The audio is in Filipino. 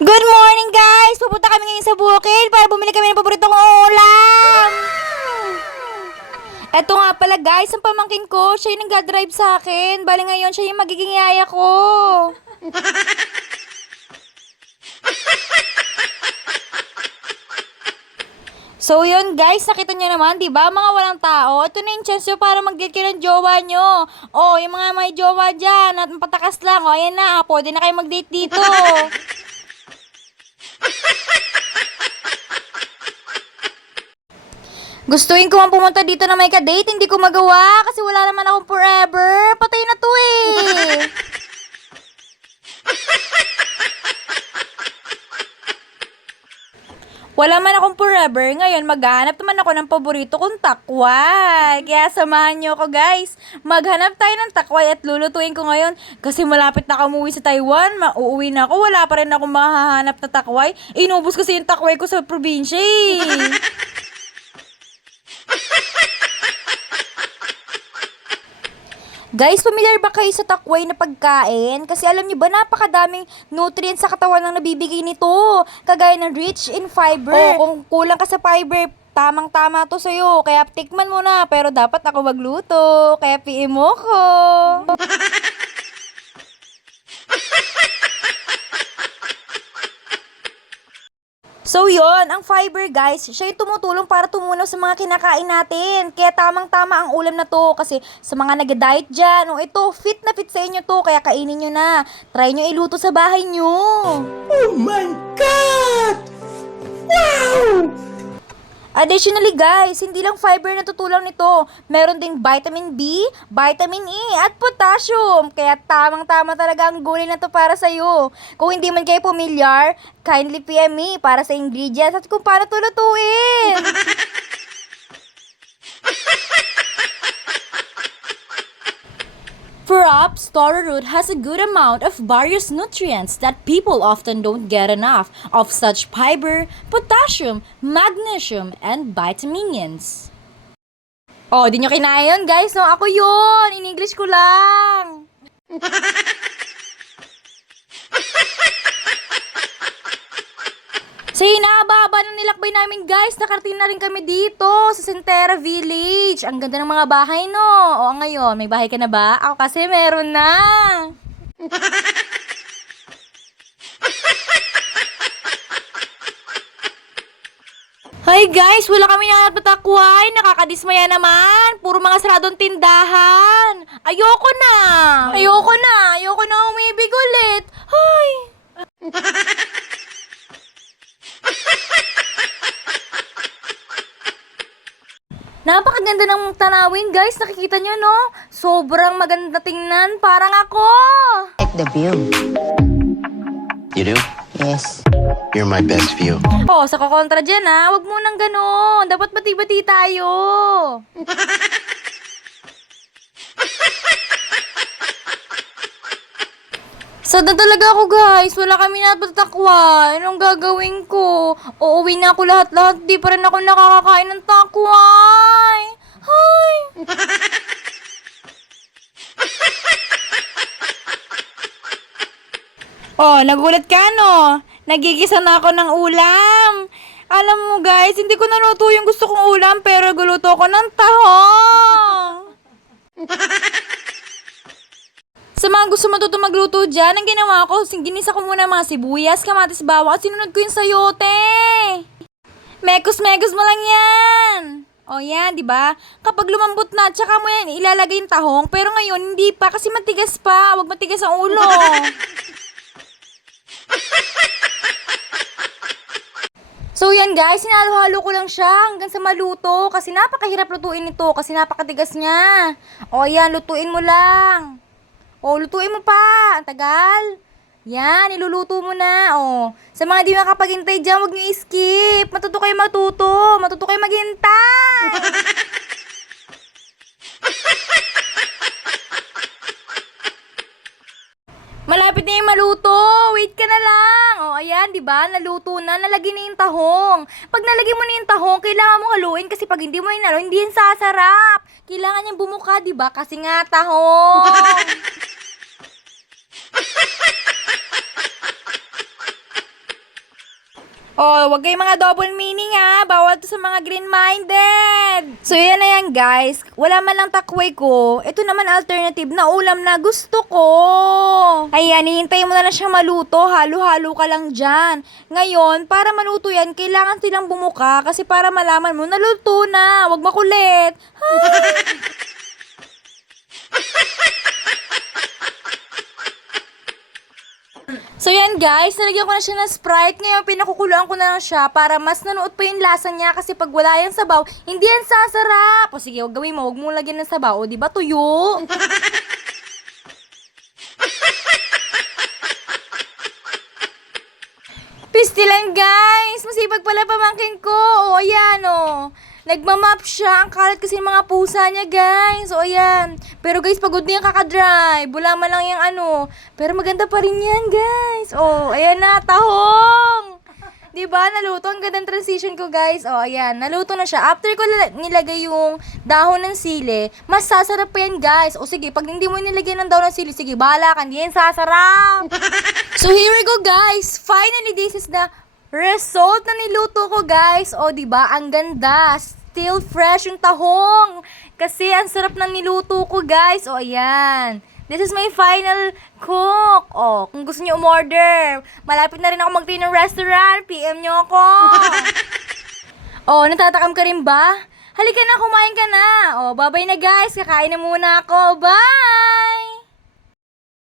Good morning, guys! Pupunta kami ngayon sa bukid para bumili kami ng paborito kong ulam. Eto nga pala, guys, ang pamangkin ko, siya yung nag-drive sa akin. Bali ngayon, siya yung magiging yaya ko. So yun guys, nakita nyo naman, di ba mga walang tao? Ito na yung chance nyo para mag-date kayo ng jowa nyo. Oh, yung mga may jowa dyan, at patakas lang. O, ayan na, pwede na kayo mag-date dito. Gustuin ko man pumunta dito na may ka-date, hindi ko magawa kasi wala naman akong forever. Patay na to eh. Wala man akong forever, ngayon maghanap naman ako ng paborito kong takway. Kaya samahan nyo ako guys. Maghanap tayo ng takway at lulutuin ko ngayon. Kasi malapit na ako umuwi sa Taiwan, mauuwi na ako, wala pa rin akong mahahanap na takway. Inubos kasi yung takway ko sa probinsya eh. Guys, familiar ba kayo sa takway na pagkain? Kasi alam niyo ba, napakadaming nutrients sa katawan ng nabibigay nito. Kagaya ng rich in fiber. O, kung kulang ka sa fiber, tamang-tama to sa'yo. Kaya tikman mo na. Pero dapat ako magluto. Kaya PM mo ko. So yon, ang fiber guys, siya yung tumutulong para tumunaw sa mga kinakain natin. Kaya tamang-tama ang ulam na to kasi sa mga nag-diet dyan, o ito, fit na fit sa inyo to, kaya kainin nyo na. Try nyo iluto sa bahay nyo. Oh my God! Wow! Additionally guys, hindi lang fiber na tutulong nito. Meron ding vitamin B, vitamin E, at potassium. Kaya tamang-tama talaga ang gulay na to para sa'yo. Kung hindi man kayo pamilyar, kindly PM me para sa ingredients at kung paano to lutuin. Perhaps taro root has a good amount of various nutrients that people often don't get enough of, such fiber, potassium, magnesium, and vitamins. Oh, di nyo kinaya yun, guys. No, ako yun. In English ko lang. Sa hinahaba ng nilakbay namin guys, nakarating na rin kami dito sa Sentera Village. Ang ganda ng mga bahay no. O ngayon, may bahay ka na ba? Ako kasi meron na. Hi guys, wala kami nakapatakway. Nakakadismaya naman. Puro mga saradong tindahan. Ayoko na. Ayoko na umibig ulit. Hay. Napakaganda ng tanawin, guys. Nakikita nyo, no? Sobrang maganda tingnan. Parang ako. Like the view. You do? Yes. You're my best view. Oh, sa kakontra dyan, ha? Huwag mo nang ganon. Dapat bati-bati tayo. Sad na talaga ako, guys. Wala kami napatakwa. Anong gagawin ko? Uuwi na ako lahat-lahat. Di pa rin ako nakakakain ng takway. Hay! Oh, nagulat ka, no? Nagigisa na ako ng ulam. Alam mo, guys, hindi ko naluto yung gusto kong ulam, pero guluto ko ng tahong. Sa mga gusto matuto magluto dyan, ang ginawa ko, ginisa ko muna mga sibuyas, kamatis, bawang, at sinunod ko yung sayote. Mekos-mekos mo lang yan. O yan, di ba? Kapag lumambot na, tsaka mo yan ilalagay yung tahong, pero ngayon hindi pa kasi matigas pa. Huwag matigas ang ulo. So yan guys, sinalo-halo ko lang siya hanggang sa maluto kasi napakahirap lutuin ito kasi napakatigas niya. O yan, lutuin mo lang. O, lutuin mo pa. Ang tagal. Yan, niluluto mo na. O, sa mga di makapaghintay dyan, huwag nyo i-skip. Matuto kayo matuto. Matuto kayo maghintay. Malapit na yung maluto. Wait ka na lang. O, ayan, di ba? Naluto na. Nalagay na yung tahong. Pag nalagay mo na yung tahong, kailangan mo haluin kasi pag hindi mo yung hindi yan sasarap. Kailangan niyang bumuka, di ba? Kasi nga tahong. Oh, wag kayong mga double meaning ha. Bawal to sa mga green-minded. So, yan na yan guys. Wala man lang takway ko. Ito naman alternative na ulam na gusto ko. Ayan, hihintayin mo na lang siyang maluto. Halo-halo ka lang dyan. Ngayon, para maluto yan, kailangan silang bumuka kasi para malaman mo, naluto na. Wag makulit. So yan guys, nalagyan ko na siya ng Sprite. Ngayon, pinakukuluan ko na lang siya para mas nanuot pa yung lasa niya kasi pag wala yung sabaw, hindi yan sasarap. O sige, huwag gawin mo, huwag mo lagyan ng sabaw. O diba tuyo? Pistilan guys! Masipag pala pamangkin ko. O ayan o. Nagmamap siya. Ang kalat kasi ng mga pusa niya guys. O ayan. Pero guys, pagod na yung kakadrive. Wala man lang yung ano. Pero maganda pa rin yan guys. O, ayan na. Tahong! Diba? Naluto. Ang gandang transition ko guys. O, ayan. Naluto na siya. After ko nilagay yung dahon ng sili, mas sasarap pa yan guys. O sige, pag hindi mo nilagay ng dahon ng sili, sige, bahala ka. Hindi yan sasarap. So here we go guys. Finally, this is the result na niluto ko guys. O diba, ang ganda. Still fresh yung tahong. Kasi ang sarap ng niluto ko guys. O ayan. This is my final cook. O, kung gusto niyo umorder, malapit na rin ako mag-train ng restaurant. PM niyo ako. O, natatakam ka rin ba? Halika na, kumain ka na. O, bye-bye na guys. Kakain na muna ako. Bye!